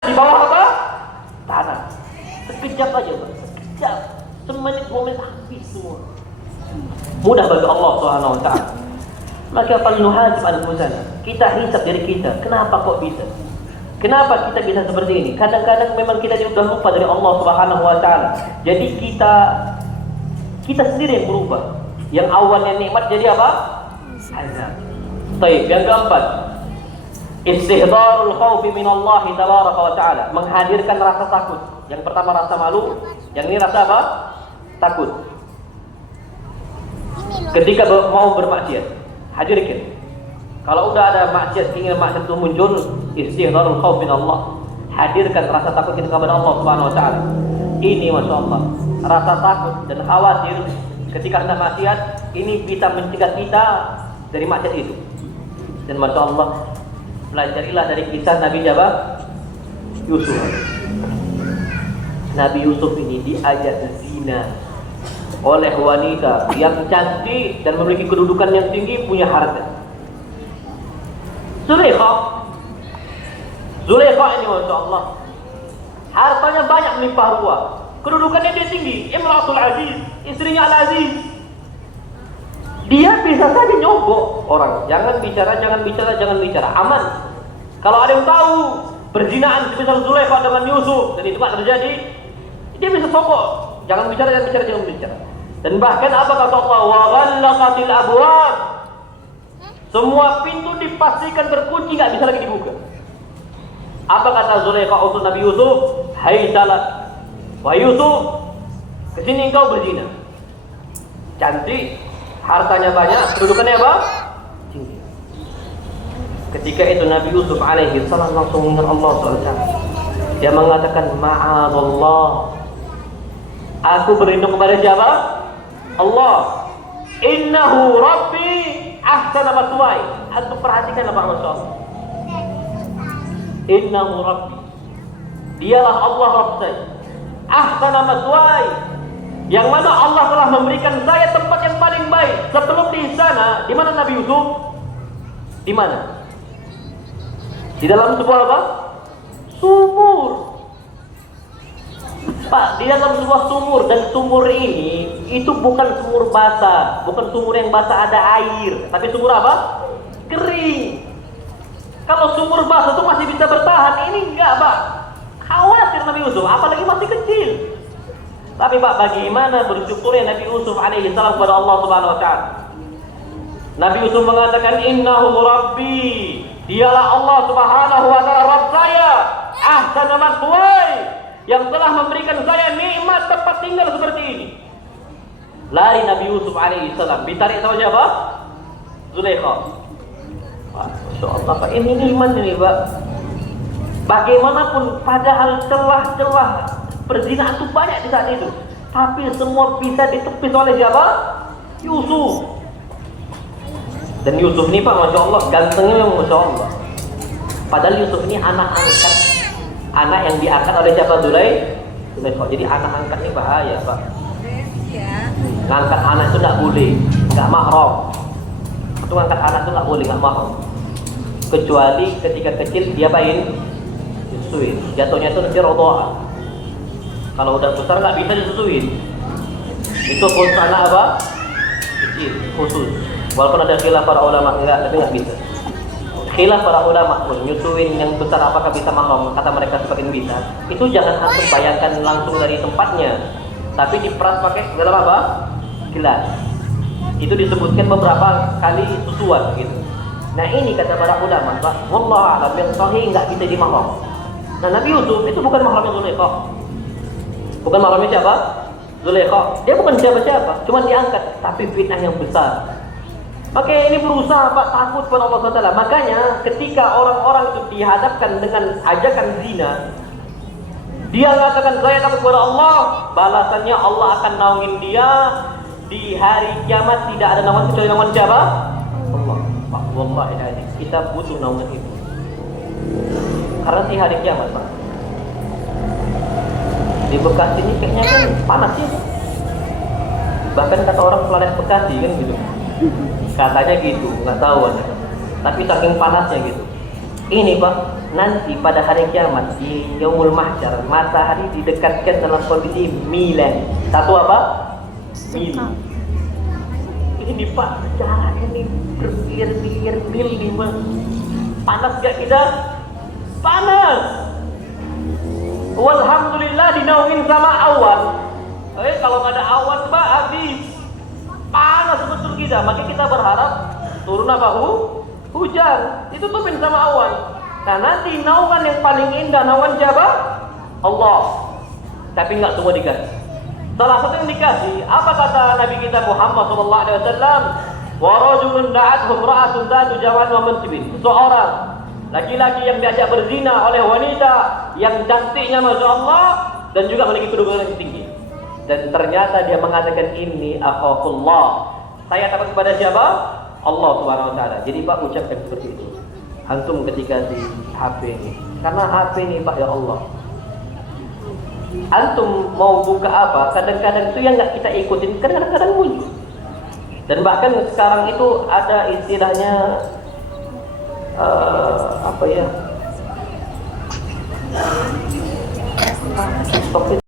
di bawah apa? Tanah. Sekejap aja, Pak. Sekejap. Semenit 2 menit habis semua. Mudah bagi Allah Subhanahu wa taala. Maka falnuhasib anfusana. Kita hisab diri kita. Kenapa kok bisa? Kenapa kita bisa seperti ini? Kadang-kadang memang kita sudah lupa dari Allah Subhanahu wa taala. Jadi kita sendiri yang berubah. Yang awalnya nikmat jadi apa? Azab. Baik, yang keempat, istihdarul khaufi min Allah tabaraka wa taala, menghadirkan rasa takut. Yang pertama rasa malu, yang ini rasa apa? Takut. Ketika mau bermaksiat, hadirkan. Kalau udah ada maksiat, ingin maksiat itu muncul, istihdarul khaufi min Allah, hadirkan rasa takut kita kepada Allah Subhanahu wa taala. Ini Masya Allah, rasa takut dan khawatir ketika hendak maksiat, ini bisa mencegah kita dari maksiat itu. Dan Masya Allah, pelajarilah dari kisah Nabi Yusuf. Nabi Yusuf ini diajak zina oleh wanita yang cantik dan memiliki kedudukan yang tinggi, punya harta. Zulaikha ini Masya Allah, hartanya banyak, melimpah ruah, kedudukannya dia tinggi, Imratul Aziz, istrinya Al-Aziz. Dia bisa saja nyogok orang, jangan bicara, aman. Kalau ada yang tahu perzinaan semisal Zulaikha dengan Yusuf dan itu tak terjadi, dia bisa sogok, jangan bicara. Dan bahkan apa kata Allah? Wa ghallaqatil abwab. Semua pintu dipastikan terkunci, nggak bisa lagi dibuka. Apa kata Zulaikha untuk Nabi Yusuf? Hai salat, wahai Yusuf, kesini engkau berzina. Cantik, hartanya banyak, kedudukannya apa? Tinggi. Ketika itu Nabi Yusuf alaihi salam langsung ingat Allah SWT. Dia mengatakan, ma'adallah, aku berlindung kepada siapa? Allah. Innahu Rabbi ahsana maswaya. Antum perhatikan apa maksud? Innahu Rabbi, dialah Allah Rabb saya. Ahsana maswaya, yang mana Allah telah memberikan saya tempat yang paling baik. Sebelum di sana, di mana Nabi Yusuf? Di mana? Di dalam sebuah apa? Sumur. Pak, di dalam sebuah sumur, dan sumur ini itu bukan sumur basah, bukan sumur yang basah ada air, tapi sumur apa? Kering. Kalau sumur basah itu masih bisa bertahan, ini enggak, Pak. Khawatir Nabi Yusuf, apalagi masih kecil. Tapi Pak, bagaimana bersyukurnya Nabi Yusuf alaihi salam kepada Allah Subhanahu wa taala? Nabi Yusuf mengatakan, innahu Rabbi, dialah Allah Subhanahu wa taala Rabb saya, ahsana maswaya, yang telah memberikan saya nikmat tempat tinggal seperti ini. Lari Nabi Yusuf alaihi salam, ditarik sama siapa? Zulaikha. Masya Allah, Pak, ini iman ini, Pak. Bagaimanapun, padahal celah-celah perzinahan itu banyak di saat itu, tapi semua bisa ditepis oleh siapa? Yusuf. Dan Yusuf ini, Pak, Masya Allah, gantengnya memang Masya Allah. Padahal Yusuf ini anak angkat, anak yang diangkat oleh siapa? Zulaikha. Jadi anak angkat ini bahaya, Pak. Ngangkat anak itu tidak boleh, nggak mahram. Itu ngangkat anak itu nggak boleh, nggak mahram. Kecuali ketika kecil dia apain? Disusuin. Jatuhnya itu nanti rodoa. Kalau udah besar nggak bisa disusuin. Itu khusus anak apa? Kecil, khusus. Walaupun ada khilaf para ulama, tapi nggak bisa. Khilaf para ulama pun nyusuin yang besar apakah bisa mahram, kata mereka seperti ini bisa. Itu jangan antum bayangkan langsung dari tempatnya, tapi diperas pakai dalam apa? Gelas. Itu disebutkan beberapa kali susuan gitu. Nah ini kata para ulama, Pak, wallahu a'lam, yang sahih nggak bisa dimahram. Nah Nabi Yusuf itu bukan mahramnya Zulaikha. Bukan mahramnya siapa? Zulaikha. Dia bukan siapa-siapa, cuma diangkat, tapi fitnah yang besar. Makanya ini berusaha, Pak, takut kepada Allah SWT. Makanya ketika orang-orang itu dihadapkan dengan ajakan zina, dia mengatakan saya takut kepada Allah, balasannya Allah akan naungin dia di hari kiamat. Tidak ada naungan kecuali naungan siapa? Allah. Pak, wallahi kita butuh naungan itu. Karena di hari kiamat, Pak, di Bekasi ini kayaknya kan panas ya. Bahkan kata orang planet Bekasi kan gitu. Katanya gitu, nggak tahu. Tapi saking panasnya gitu. Ini Pak, nanti pada hari kiamat di Yaumul Mahsyar matahari didekatkan dalam kondisi milen. Satu apa? Mil. Ini Pak, jarak ini bermil-mil mil nih Mas. Panas gak kita? Panas. Walhamdulillah dinaungin sama awan. Kalau nggak ada awan Pak habis. Panas betul kita. Maka kita berharap turun apa? Hujan. Ditutupin sama awan. Nah nanti naungan yang paling indah naungan siapa? Allah. Tapi nggak semua dikasih. Salah satu yang dikasih, apa kata Nabi kita Muhammad SAW? Wa rajulun da'athu imra'atun dhatu jawan wa mansibin. Seorang laki-laki yang diajak berzina oleh wanita yang cantiknya Masya Allah dan juga memiliki kedudukan yang tinggi. Dan ternyata dia mengatakan ini akhafullah. Saya takut kepada siapa? Allah Subhanahu wa taala. Jadi Pak ucapkan seperti itu. Antum ketika di HP ini. Karena HP ini Pak ya Allah. Antum mau buka apa? Kadang-kadang itu yang nggak kita ikutin, kadang-kadang muncul. Dan bahkan sekarang itu ada istilahnya apa ya?